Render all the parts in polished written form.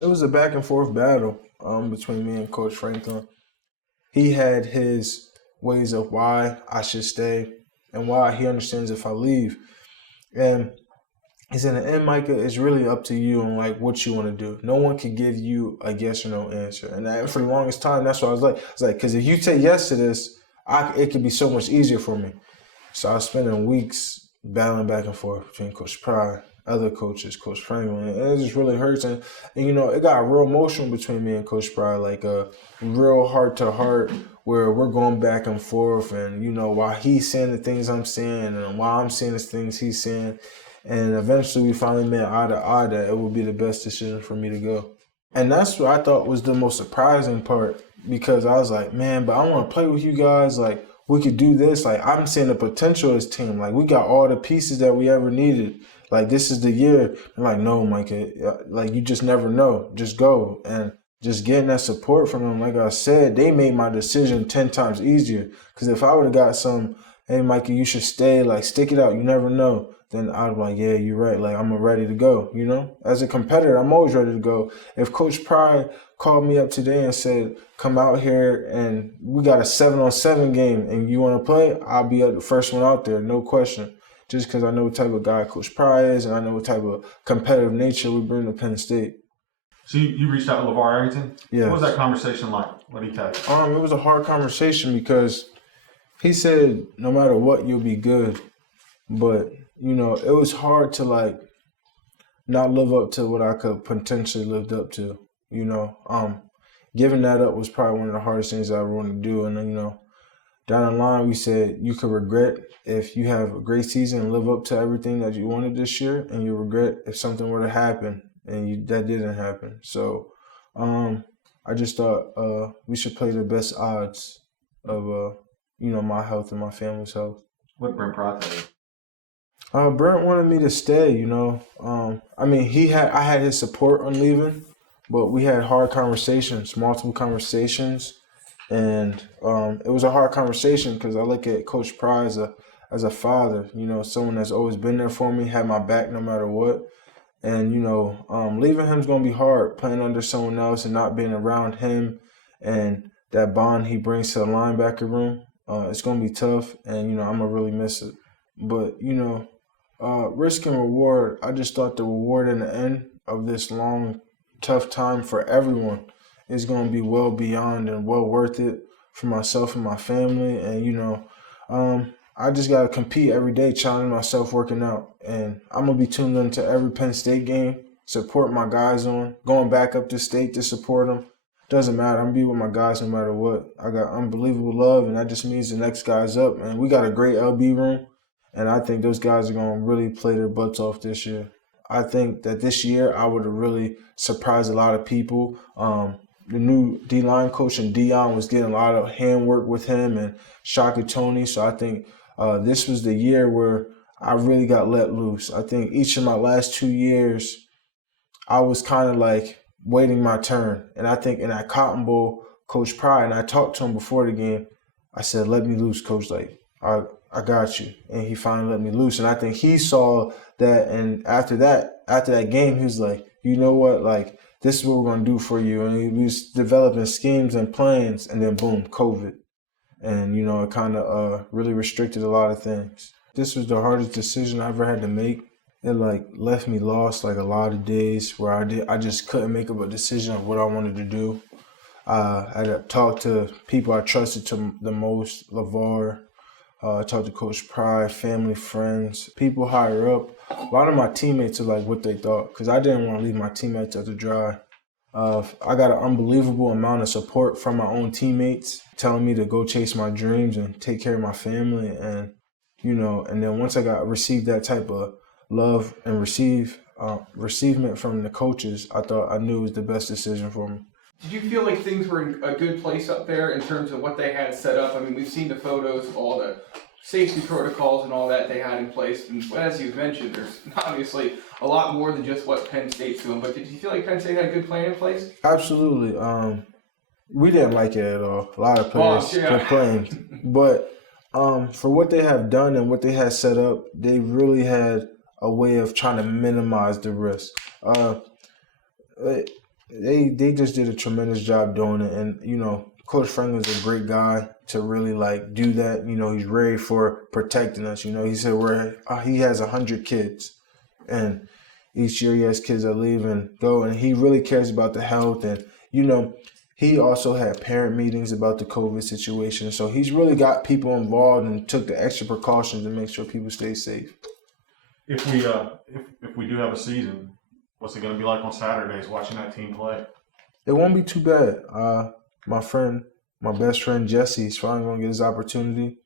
It was a back and forth battle between me and Coach Franklin. He had his ways of why I should stay and why he understands if I leave. And he said, in the end, Micah, it's really up to you and like what you want to do. No one can give you a yes or no answer. And for the longest time, that's what I was like, because if you say yes to this, it could be so much easier for me. So I was spending weeks battling back and forth between Coach Pry, other coaches, Coach Franklin, and it just really hurts. And it got real emotional between me and Coach Pry, like a real heart to heart, where we're going back and forth, and why he's saying the things I'm saying, and why I'm saying the things he's saying, and eventually we finally met eye to eye that it would be the best decision for me to go. And that's what I thought was the most surprising part, because I was like, man, but I want to play with you guys, like, we could do this. Like, I'm seeing the potential of this team. Like, we got all the pieces that we ever needed. Like, this is the year. I'm like, no, Micah, like, you just never know. Just go. And just getting that support from them, like I said, they made my decision 10 times easier. Because if I would have got some, hey, Micah, you should stay, like, stick it out, you never know, then I'd be like, yeah, you're right. Like, I'm ready to go, As a competitor, I'm always ready to go. If Coach Pry called me up today and said, come out here and we got a 7-on-7 game and you want to play, I'll be the first one out there, no question. Just because I know what type of guy Coach Pry is and I know what type of competitive nature we bring to Penn State. So you reached out to LeVar Arrington? Yeah. What was that conversation like? What did he tell you? It was a hard conversation because he said, no matter what, you'll be good. But, it was hard to, like, not live up to what I could potentially lived up to, Giving that up was probably one of the hardest things I ever wanted to do. And then, down the line, we said you could regret if you have a great season and live up to everything that you wanted this year, and you regret if something were to happen and that didn't happen. So I just thought we should play the best odds of, my health and my family's health. What Brent Pry tell you? Brent wanted me to stay, I had his support on leaving, but we had hard conversations, multiple conversations, and it was a hard conversation because I look at Coach Pry as a father, someone that's always been there for me, had my back no matter what. And, leaving him is going to be hard, playing under someone else and not being around him and that bond he brings to the linebacker room. It's going to be tough, and, I'm going to really miss it. But, risk and reward, I just thought the reward in the end of this long, tough time for everyone is going to be well beyond and well worth it for myself and my family. And, I just got to compete every day, challenge myself working out. And I'm going to be tuned into every Penn State game, support my guys going back up to state to support them. Doesn't matter. I'm going to be with my guys no matter what. I got unbelievable love, and that just means the next guy's up. And we got a great LB room. And I think those guys are going to really play their butts off this year. I think that this year I would have really surprised a lot of people. The new D-line coach and Dion was getting a lot of handwork with him and Shaka Tony. So I think this was the year where I really got let loose. I think each of my last 2 years, I was kind of like waiting my turn. And I think in that Cotton Bowl, Coach Pry, and I talked to him before the game, I said, let me loose, Coach. Like, I got you. And he finally let me loose. And I think he saw that. And after that game, he was like, you know what? Like, this is what we're going to do for you. And he was developing schemes and plans. And then, boom, COVID. And, it kind of really restricted a lot of things. This was the hardest decision I ever had to make. It, left me lost, a lot of days where I just couldn't make up a decision of what I wanted to do. I had to talk to people I trusted the most, LeVar. I talked to Coach Pry, family, friends, people higher up. A lot of my teammates are what they thought, because I didn't want to leave my teammates out to dry. I got an unbelievable amount of support from my own teammates telling me to go chase my dreams and take care of my family. And, and then once I received that type of love and receivement from the coaches, I knew it was the best decision for me. Did you feel like things were in a good place up there in terms of what they had set up? I mean, we've seen the photos of all the safety protocols and all that they had in place. And as you mentioned, there's obviously a lot more than just what Penn State's doing. But did you feel like Penn State had a good plan in place? Absolutely. We didn't like it at all. A lot of players complained. But for what they have done and what they had set up, they really had a way of trying to minimize the risk. they just did a tremendous job doing it. And, you know, Coach Franklin's a great guy to really, like, do that. You know, he's ready for protecting us. You know, he said he has 100 kids. And each year he has kids that leave and go. And he really cares about the health. And, you know, he also had parent meetings about the COVID situation. So he's really got people involved and took the extra precautions to make sure people stay safe. If we do have a season, what's it going to be like on Saturdays watching that team play? It won't be too bad. My best friend Jesse is finally going to get his opportunity.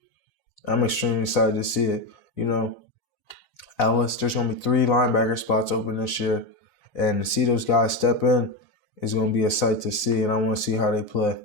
I'm extremely excited to see it. You know, Ellis, there's going to be 3 linebacker spots open this year. And to see those guys step in is going to be a sight to see, and I want to see how they play.